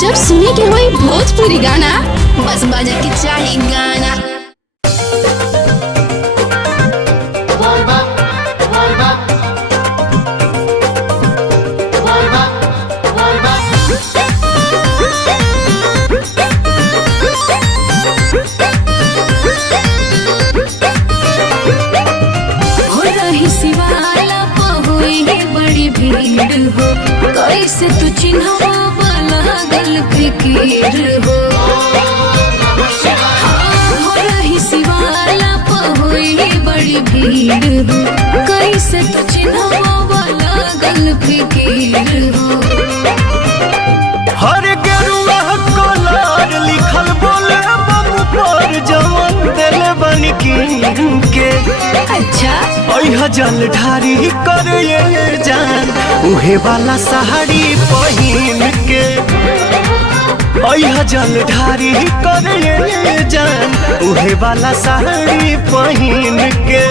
जब सुने के होई भोजपुरी गाना बस बजे के चाही गाना। कैसे तू चिन्हवा लागल फिकीर हो हो रही शिवाला पहुई बड़ी भीड़ हो कैसे तू चिन्हवा लागल फिकीर हो। हर गेरुआ कलर लिखल बोले बम पर जवन दिल बन के अच्छा जल ढारी कर जान उहे वाला साड़ी पहिन के जल ढारी कर जान उहे वाला साड़ी पहिन के।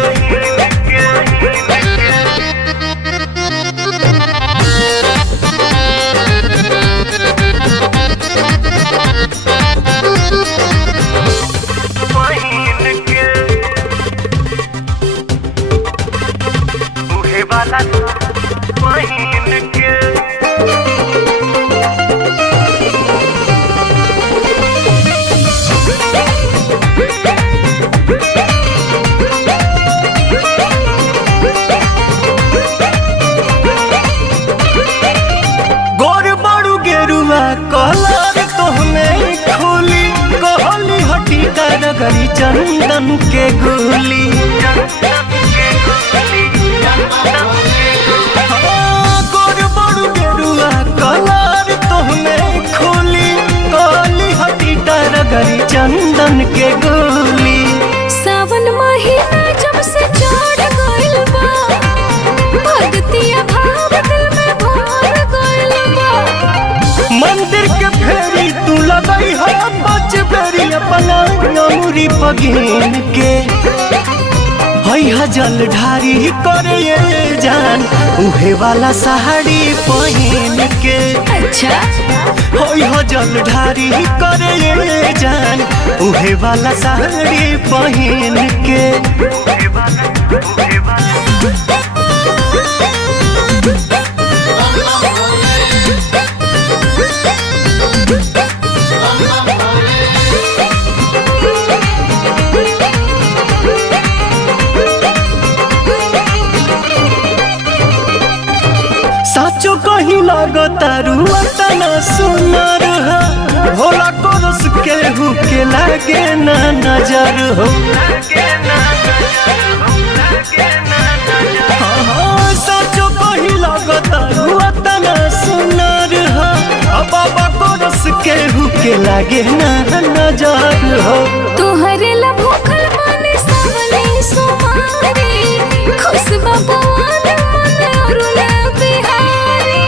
कलर तोहने खुली कहली हटी करगरी चंदन के गुली गोर बड़ू गेरुआ कलर तोहने खुली कहली हटी करगरी चंदन के गुली। सावन महीना जब से चढ़ गइल बा भक्तिया भाव दिल में भर गइल बा। मंदिर के फेरी तू लगई है बच बेरी अपना नमुरी पगिन के जल ढारी करे जान उहे वाला साड़ी पहिन के। अच्छा जल ढारी करे जान उहे वाला साड़ी पहिन के। साचो कहीं लगता रुआ तना सुनर हो भोला कोरस केहू के लागे ना नजर हो। साचो कहीं लगता रुआ तना सुनर हो बाबा कोरस केहू के लागे ना नजर हो। तोहरे ला भूखल माने सावली सुमारी खुश भगवान मन अरुणा बिहारी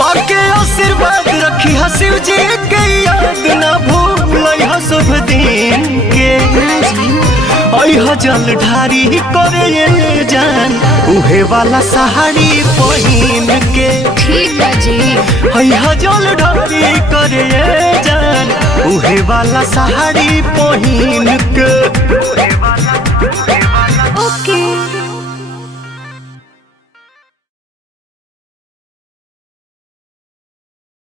पाके आशीर्वाद रखी शिव जी के याद ना भूल शुभ दिन के। जल ढारी करे जान उहे वाला साड़ी पहिन के। ठीक बा जी जल ढारी करे जान उहे वाला साड़ी पहिन के।